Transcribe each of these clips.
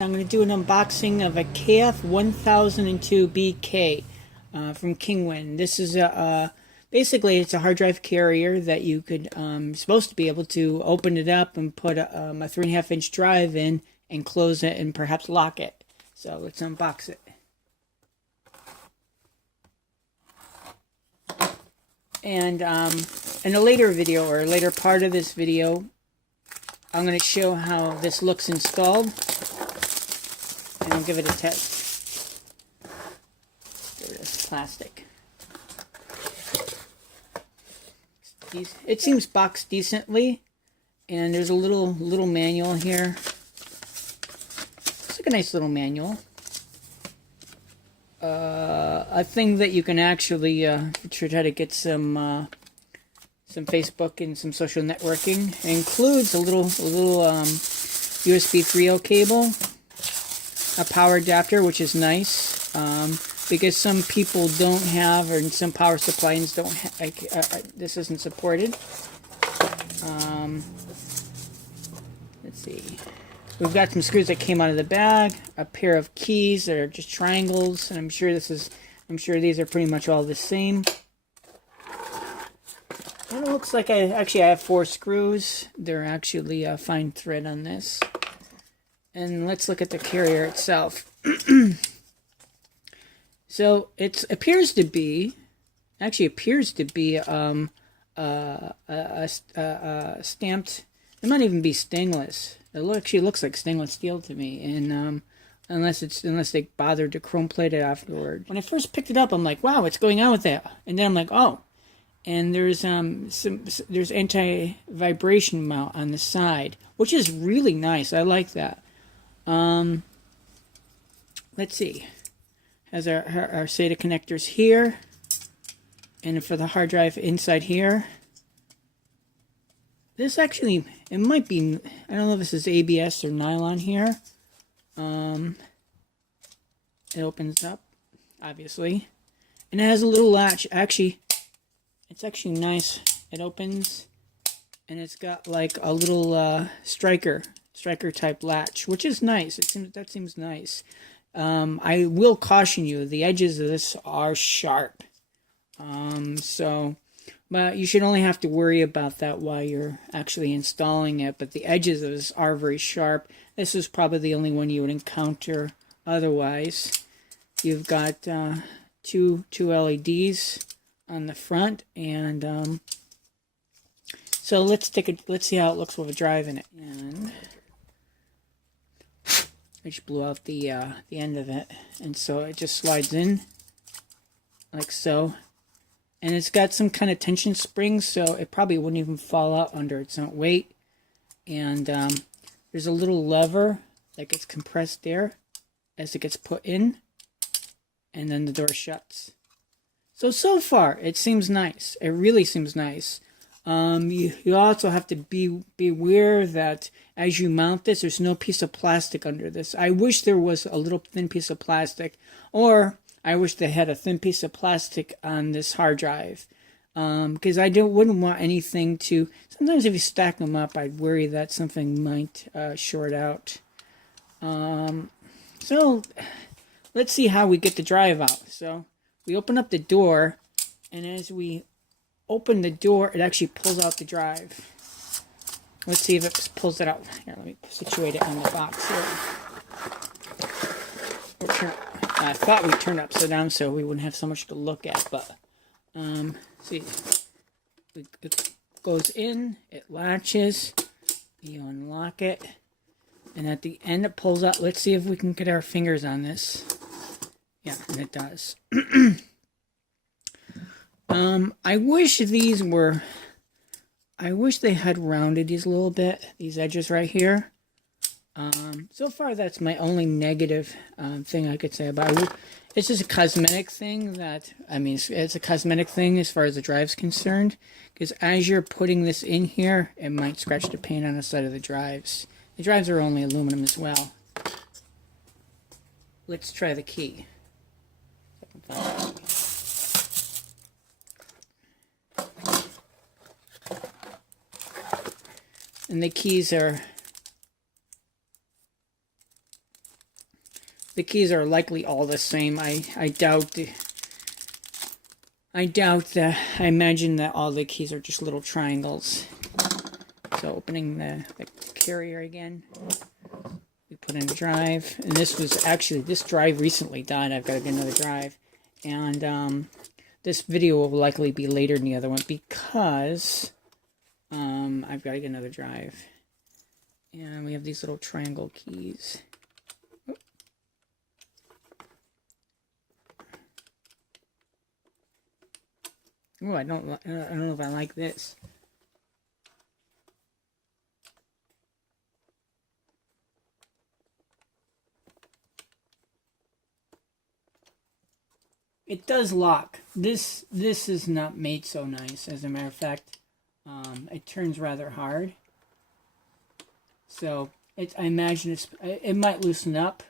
I'm going to do an unboxing of a KF-1002-BK from Kingwin. This is basically it's a hard drive carrier that you could supposed to be able to open it up and put a 3.5-inch drive in and close it and perhaps lock it. So let's unbox it. And in a later video or a later part of this video, I'm going to show how this looks installed. And I'll give it a test. There it is, plastic. It seems boxed decently, and there's a little manual here. It's like a nice little manual. A thing that you can actually try to get some Facebook and some social networking. It includes a little USB 3.0 cable. A power adapter, which is nice, because some people don't have, or some power supplies don't have, this isn't supported. Let's see. We've got some screws that came out of the bag, a pair of keys that are just triangles, and I'm sure these are pretty much all the same. And it looks like I have 4 screws. They're actually a fine thread on this. And let's look at the carrier itself. So it appears to be stamped. It might even be stainless. It actually looks like stainless steel to me, and unless they bothered to chrome plate it afterward. When I first picked it up, I'm like, wow, what's going on with that? And then I'm like, oh, and there's there's anti-vibration mount on the side, which is really nice. I like that. Let's see. Has our SATA connectors here, and for the hard drive inside here. This actually, it might be, I don't know if this is ABS or nylon here. It opens up, obviously, and it has a little latch. Actually, it's actually nice. It opens, and it's got like a little striker type latch, which is nice. That seems nice. I will caution you, the edges of this are sharp. But you should only have to worry about that while you're actually installing it. But the edges of this are very sharp. This is probably the only one you would encounter. Otherwise, you've got two LEDs on the front, and so let's see how it looks with a drive in it. And I just blew out the end of it, and so it just slides in like so. And it's got some kind of tension springs, so it probably wouldn't even fall out under its own weight. And there's a little lever that gets compressed there as it gets put in, and then the door shuts. So far it seems nice. It really seems nice. You also have to beware that as you mount this, there's no piece of plastic under this. I wish there was a little thin piece of plastic, or I wish they had a thin piece of plastic on this hard drive, because I wouldn't want anything to. Sometimes if you stack them up, I'd worry that something might short out. So let's see how we get the drive out. So we open up the door, and as we open the door, it actually pulls out the drive. Let's see if it pulls it out. Here, let me situate it on the box here. I thought we turned it upside down so we wouldn't have so much to look at, but see, it goes in, it latches, you unlock it, and at the end it pulls out. Let's see if we can get our fingers on this. Yeah, and it does. I wish they had rounded these a little bit, these edges right here. So far that's my only negative thing I could say about it. It's just a cosmetic thing it's a cosmetic thing as far as the drive's concerned, because as you're putting this in here, it might scratch the paint on the side of the drives. The drives are only aluminum as well. Let's try the key. And the keys are the keys are likely all the same. I doubt that. I imagine that all the keys are just little triangles. So opening the carrier again, we put in a drive, and this drive recently died. I've got to get another drive, and this video will likely be later than the other one because I've got to get another drive, and we have these little triangle keys. Oh, I don't know if I like this. It does lock. This is not made so nice. As a matter of fact, it turns rather hard. So I imagine it might loosen up.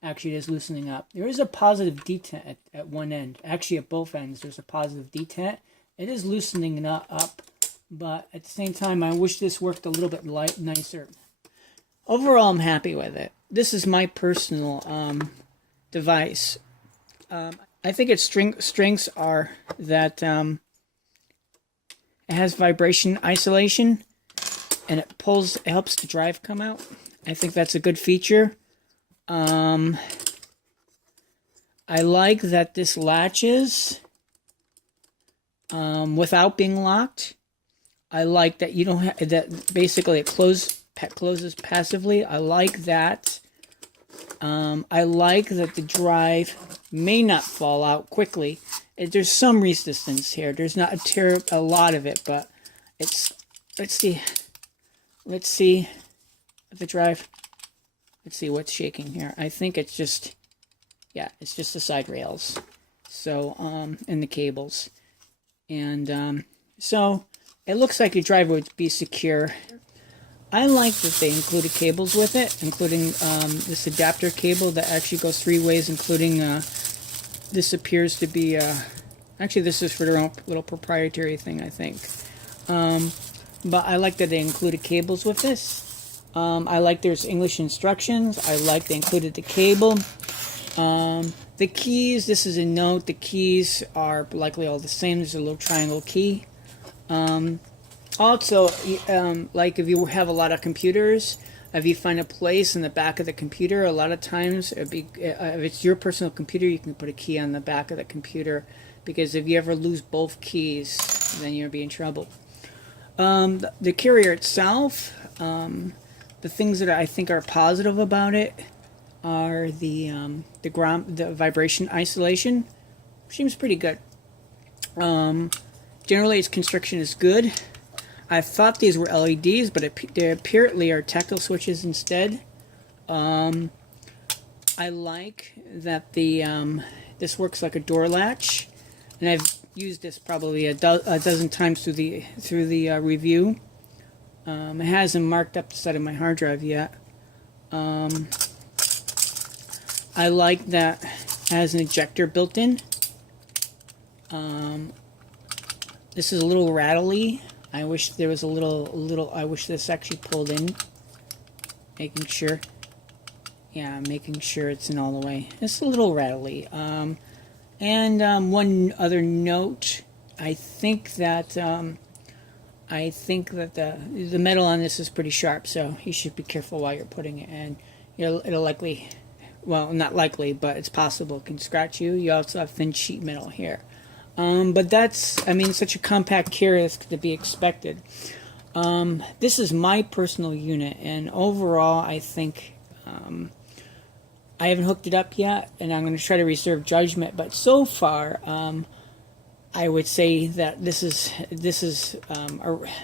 Actually, it is loosening up. There is a positive detent at one end. Actually, at both ends, there's a positive detent. It is loosening it up, but at the same time, I wish this worked a little bit nicer. Overall, I'm happy with it. This is my personal device. I think its strengths are that it has vibration isolation, and it helps the drive come out. I think that's a good feature. I like that this latches without being locked. I like that you don't have that. Basically, it closes passively. I like that. I like that the drive may not fall out quickly. There's some resistance here. There's not a lot of it, but it's. Let's see the drive. Let's see what's shaking here. I think it's just, yeah, it's just the side rails. So, and the cables. And so it looks like the drive would be secure. I like that they included cables with it, including this adapter cable that actually goes 3 ways, including this appears to be, actually this is for their own little proprietary thing, I think. But I like that they included cables with this. I like there's English instructions. I like they included the cable. The keys, this is a note, the keys are likely all the same. There's a little triangle key. Also, like if you have a lot of computers, if you find a place in the back of the computer, a lot of times, if it's your personal computer, you can put a key on the back of the computer, because if you ever lose both keys, then you'll be in trouble. The carrier itself, the things that I think are positive about it are the vibration isolation. Seems pretty good. Generally, its construction is good. I thought these were LEDs, but they apparently are tactile switches instead. I like that this works like a door latch, and I've used this probably a dozen times through the review. It hasn't marked up the side of my hard drive yet. I like that it has an ejector built in. This is a little rattly. I wish there was a little. I wish this actually pulled in. Making sure it's in all the way. It's a little rattly. And one other note, I think that the metal on this is pretty sharp, so you should be careful while you're putting it in. It'll likely, well, not likely, but it's possible it can scratch you. You also have thin sheet metal here. But that's, I mean, such a compact carrier that's to be expected. This is my personal unit, and overall, I think I haven't hooked it up yet, and I'm going to try to reserve judgment. But so far, I would say that this is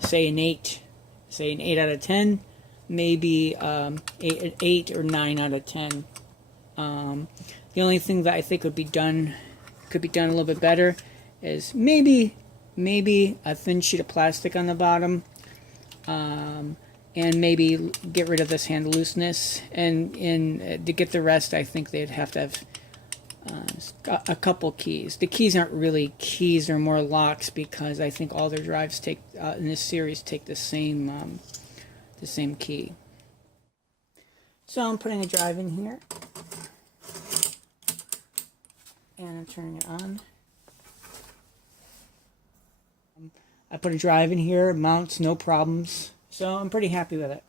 say an 8 out of 10, maybe 8 or 9 out of 10. The only thing that I think could be done a little bit better is maybe a thin sheet of plastic on the bottom, and maybe get rid of this handle looseness, and to get the rest, I think they'd have to have a couple keys. The keys aren't really keys; they're more locks, because I think all their drives take in this series take the same key. So I'm putting a drive in here. And I'm turning it on. I put a drive in here, it mounts, no problems. So I'm pretty happy with it.